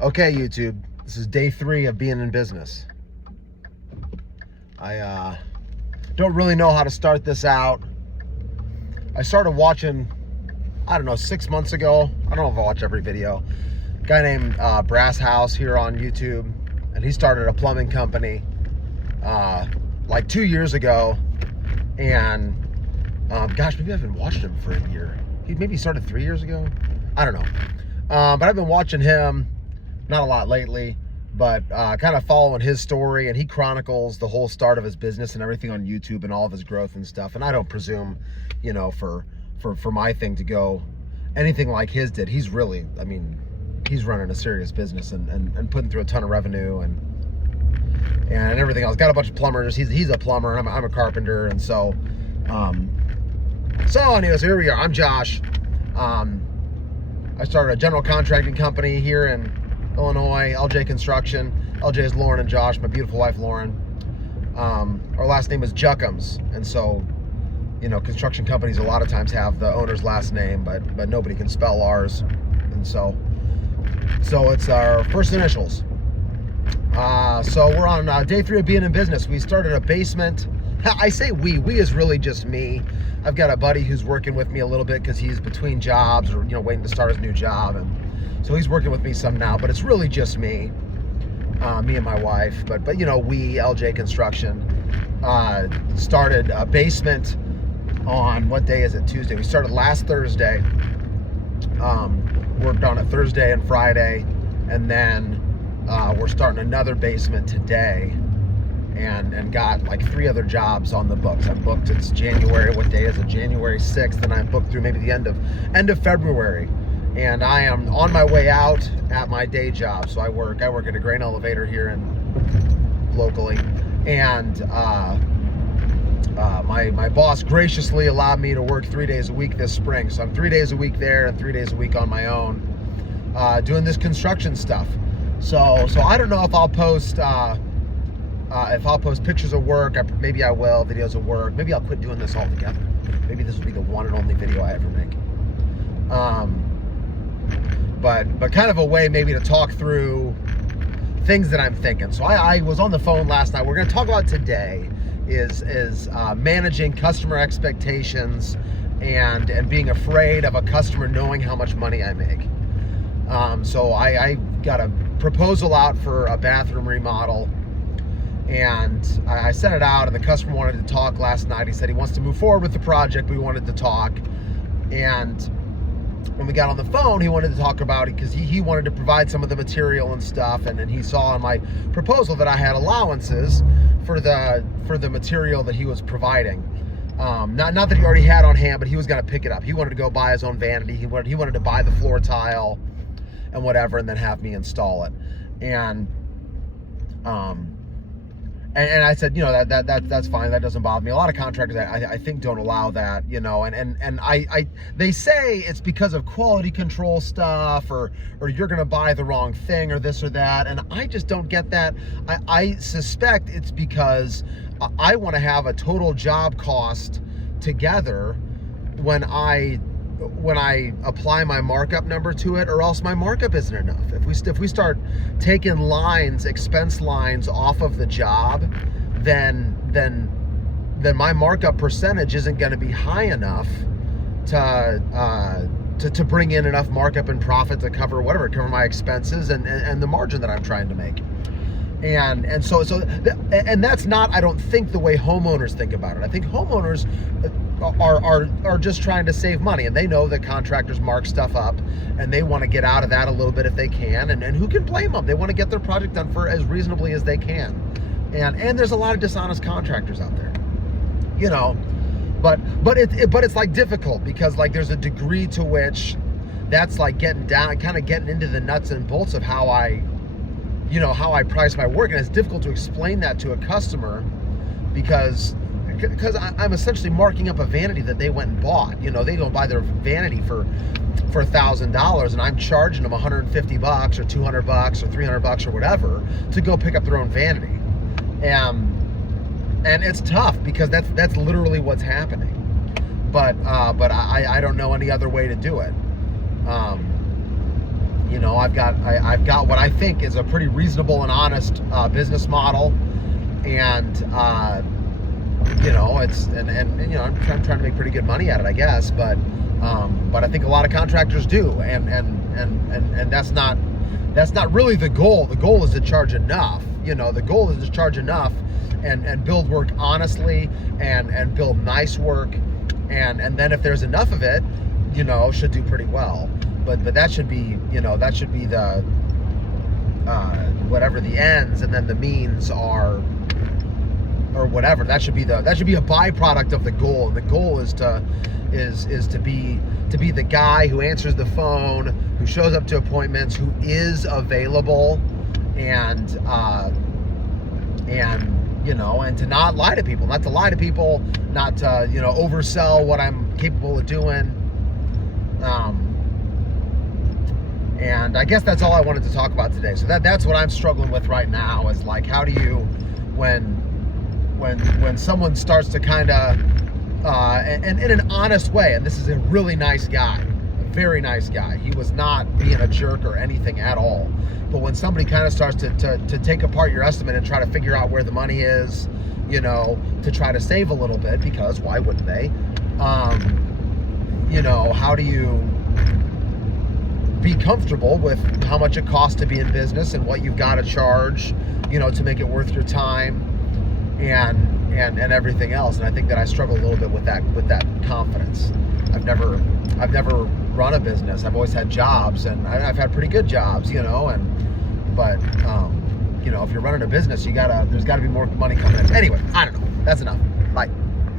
Okay, YouTube, this is day 3 of being in business. I don't really know how to start this out. I started watching, I don't know, 6 months ago. I don't know if I watch every video. A guy named Brass House here on YouTube, and he started a plumbing company like 2 years ago. And gosh, maybe I've been watching him for a year. He maybe started 3 years ago. I don't know. But I've been watching him. Not a lot lately, but kind of following his story, and he chronicles the whole start of his business and everything on YouTube and all of his growth and stuff. And I don't presume, you know, for my thing to go anything like his did. He's really, I mean, he's running a serious business and putting through a ton of revenue and everything else. Got a bunch of plumbers. He's a plumber, and I'm a carpenter, and so anyways, here we are. I'm Josh. I started a general contracting company here in Illinois, LJ Construction. LJ is Lauren and Josh, my beautiful wife Lauren. Our last name is Juckums, and so, you know, construction companies a lot of times have the owner's last name, but nobody can spell ours, and so it's our first initials. So we're on day 3 of being in business. We started a basement. I say we is really just me. I've got a buddy who's working with me a little bit because he's between jobs, or, you know, waiting to start his new job, and so he's working with me some now, but it's really just me and my wife. But you know, we, LJ Construction, started a basement on, what day is it? Tuesday. We started last Thursday. Worked on it Thursday and Friday, and then we're starting another basement today, and got like 3 other jobs on the books. I'm booked. It's January. What day is it? January 6th, and I'm booked through maybe the end of February. And I am on my way out at my day job. So I work at a grain elevator here locally, and my boss graciously allowed me to work 3 days a week this spring. So I'm 3 days a week there and 3 days a week on my own, doing this construction stuff. So I don't know if I'll post pictures of work. Maybe I will, videos of work. Maybe I'll quit doing this altogether. Maybe this will be the one and only video I ever make. But kind of a way maybe to talk through things that I'm thinking. So I was on the phone last night. We're going to talk about today is managing customer expectations and being afraid of a customer knowing how much money I make. So I got a proposal out for a bathroom remodel, and I sent it out, and the customer wanted to talk last night. He said he wants to move forward with the project, but we wanted to talk. And when we got on the phone, he wanted to talk about it because he wanted to provide some of the material and stuff, and then he saw in my proposal that I had allowances for the material that he was providing. Not that he already had on hand, but he was going to pick it up. He wanted to go buy his own vanity. He wanted to buy the floor tile and whatever, and then have me install it. And I said, you know, that's fine. That doesn't bother me. A lot of contractors, I think, don't allow that, you know, and they say it's because of quality control stuff, or you're going to buy the wrong thing, or this or that. And I just don't get that. I suspect it's because I want to have a total job cost together when I apply my markup number to it, or else my markup isn't enough. If we start taking expense lines off of the job, then my markup percentage isn't going to be high enough to bring in enough markup and profit to cover my expenses and the margin that I'm trying to make. And that's not, I don't think, the way homeowners think about it. I think homeowners are just trying to save money, and they know that contractors mark stuff up, and they want to get out of that a little bit if they can, and who can blame them? They want to get their project done for as reasonably as they can, and there's a lot of dishonest contractors out there, you know, but it's like difficult, because like there's a degree to which that's like getting into the nuts and bolts of how I price my work, and it's difficult to explain that to a customer because I'm essentially marking up a vanity that they went and bought. You know, they go buy their vanity for $1,000, and I'm charging them $150 or $200 or $300 or whatever to go pick up their own vanity, and it's tough because that's literally what's happening. But I don't know any other way to do it. You know, I've got what I think is a pretty reasonable and honest business model, and you know, it's and you know, I'm trying to make pretty good money at it, I guess, but I think a lot of contractors do, and that's not really the goal. The goal is to charge enough. You know, the goal is to charge enough and build work honestly and build nice work, and then if there's enough of it, you know, should do pretty well. But that should be, you know, that should be the whatever the ends, and then the means are, or whatever. That should be a byproduct of the goal. And the goal is to be the guy who answers the phone, who shows up to appointments, who is available, and you know, and to not lie to people, not to you know, oversell what I'm capable of doing. And I guess that's all I wanted to talk about today. So that's what I'm struggling with right now, is like, how do you, when someone starts to kind of, and in an honest way, and this is a really nice guy, a very nice guy. He was not being a jerk or anything at all. But when somebody kind of starts to take apart your estimate and try to figure out where the money is, you know, to try to save a little bit, because why wouldn't they? You know, how do you be comfortable with how much it costs to be in business and what you've got to charge, you know, to make it worth your time, and everything else. And I think that I struggle a little bit with that confidence. I've never run a business. I've always had jobs, and I've had pretty good jobs, you know, but you know, if you're running a business, there's gotta be more money coming in. Anyway, I don't know. That's enough.